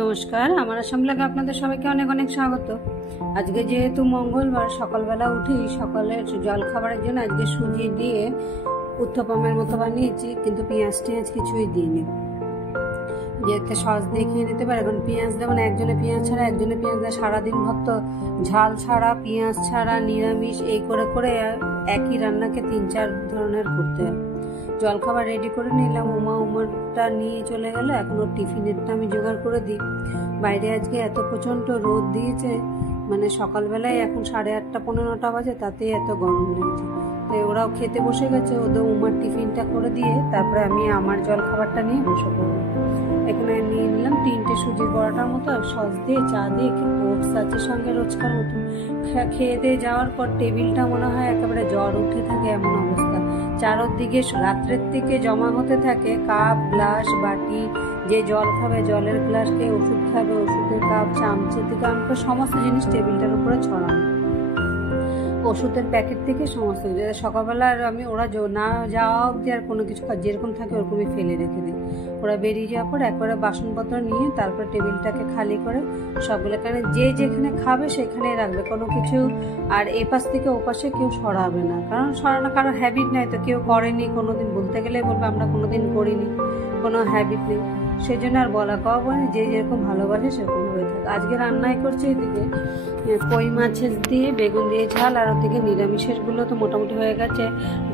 নমস্কার, আমার আসাম ব্লগে আপনাদের সবাইকে অনেক অনেক স্বাগত। আজকে যেহেতু মঙ্গলবার, সকালবেলা উঠেই সকালের জল খাবারের জন্য আজকে সুজি দিয়ে উত্তপমের মতো বানিয়েছি, কিন্তু পেঁয়াজ টিয়াজ কিছুই দিইনি। যেতে সস দিয়ে খেয়ে নিতে পারে, এখন পেঁয়াজ দেবো না। একজনে পেঁয়াজ ছাড়া, একজনে পেঁয়াজ দেয়। সারাদিন ভর তো ঝাল ছাড়া, পেঁয়াজ ছাড়া, নিরামিষ এই করে করে একই রান্নাকে 3-4 ধরনের করতে হয়। জলখাবার রেডি করে নিলাম। উমাটা নিয়ে চলে গেল। এখন ওর টিফিনেরটা আমি জোগাড় করে দিই। বাইরে আজকে এত প্রচণ্ড রোদ দিয়েছে, মানে সকালবেলায় এখন 8:30 পৌনে 9টা বাজে, তাতেই এত গরম লাগছে। তাই ওরাও খেতে বসে গেছে। ওদের উমার টিফিনটা করে দিয়ে তারপরে আমি আমার জলখাবারটা নিয়ে বসে পড়বো। এখানে নিয়ে নিলাম 3টে সুজির বড়াটার মতো, সস দিয়ে চা দিয়ে ওটস আছে সঙ্গে রোজকার মতো। খেয়ে দিয়ে যাওয়ার পর টেবিলটা মনে হয় একেবারে জ্বর উঠে থাকে, এমন অবস্থা। চারদিকে রাত্রের থেকে জমা হতে থাকে কাপ, গ্লাস, বাটি। যে জল খাবে জলের গ্লাস, কে ওষুধ খাবে ওষুধের কাপ, চামচের থেকে আমাকে সমস্ত জিনিস টেবিলটার উপরে ছড়ানো। ওষুধের প্যাকেট থেকে সমস্ত সকালবেলা আর আমি ওরা না যাওয়া অবধি আর কোনো কিছু যেরকম থাকে ওরকমই ফেলে রেখে দিই। ওরা বেরিয়ে যাওয়ার পর একবারে বাসনপত্র নিয়ে তারপর টেবিলটাকে খালি করে সবগুলো, কারণ যে যেখানে খাবে সেখানে রাখবে কোনো কিছু। আর এপাশ থেকে ওপাশে কেউ সরাবে না, কারণ সরানো কারোর হ্যাবিট নাই, তো কেউ করেনি কোনোদিন। বলতে গেলে বলবে আমরা কোনোদিন করিনি, কোনো হ্যাবিট নেই। সেই জন্য আর বলা কওয়া বলে, যে যেরকম ভালোবাসে সেরকম হয়ে থাকে। আজকে রান্নাই করছে এদিকে কই মাছের দিয়ে বেগুন দিয়ে ঝাল, আর ওদিকে নিরামিষের গুলো তো মোটামুটি হয়ে গেছে।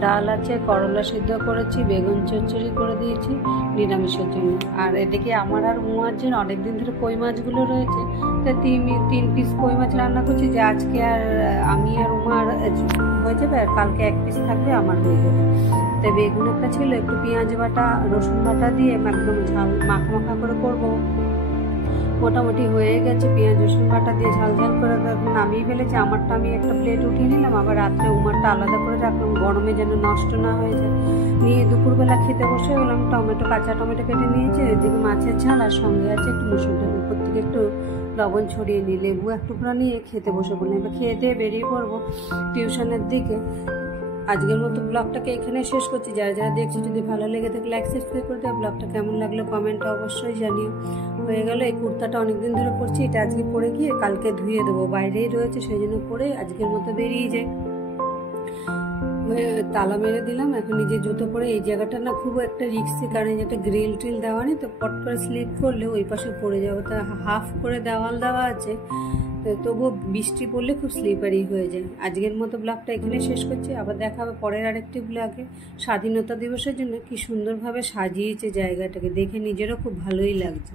ডাল আছে, করলা সিদ্ধ করেছি, বেগুন চচ্চড়ি করে দিয়েছি নিরামিষের জন্য। আর এদিকে আমার আর উমার জন্য অনেকদিন ধরে কই মাছগুলো রয়েছে, তো 3 পিস কই মাছ রান্না করছি। যে আজকে আর আমি আর উমার হয়ে যাবে, আর কালকে 1 পিস থাকবে, আমার হয়ে যাবে। তো বেগুন একটা ছিল, একটু পেঁয়াজ বাটা রসুন বাটা দিয়ে একদম ঝাল মাখা মাখা করে করবো। মোটামুটি হয়ে গেছে, পেঁয়াজ রসুন বাটা দিয়ে ঝাল ঝাল করে নামিয়ে ফেলেছি। আমারটা আমি একটা প্লেট উঠিয়ে নিলাম, আবার রাত্রে উমারটা আলাদা করে রাখলাম, গরমে যেন নষ্ট না হয়ে যায়। নিয়ে দুপুরবেলা খেতে বসে গেলাম। কাঁচা টমেটো কেটে নিয়েছি, এদিকে মাছের ঝাল, আর সঙ্গে আছে একটু মুসুর ডাল। উপর থেকে একটু লবণ ছড়িয়ে নিয়ে লেবু এক টুকরা নিয়ে খেতে বসে পড়লাম। এবার খেয়ে দিয়ে বেরিয়ে পড়বো টিউশনের দিকে। আজকের মতো ব্লগটাকে এখানে শেষ করছি। যারা যারা দেখছো, যদি ভালো লেগে থাকে লাইক সাবস্ক্রাইব করে দেয়। ব্লগটা কেমন লাগলো কমেন্টে অবশ্যই জানিও। হয়ে গেল, এই কুর্তাটা অনেকদিন ধরে পরছি, এটা আজকে পরে গিয়ে কালকে ধুয়ে দেবো। বাইরেই রয়েছে, সেই জন্য পরে আজকের মতো বেরিয়ে যায়। তালা মেরে দিলাম। এখন নিজের জুতো পরে, এই জায়গাটা না খুব একটা রিক্সি, কারণ যেটা গ্রিল ট্রিল দেওয়া নেই, তো পট করে স্লিপ করলে ওই পাশে পড়ে যাবো। তা হাফ করে দেওয়াল দেওয়া আছে, তবুও বৃষ্টি পড়লে খুব স্লিপারি হয়ে যায়। আজকের মতো ব্লগটা এখানে শেষ করছি। আবার দেখা হবে পরের আরেকটি ব্লগে। স্বাধীনতা দিবসের জন্য কি সুন্দরভাবে সাজিয়েছে জায়গাটাকে, দেখে নিজেরও খুব ভালোই লাগছে।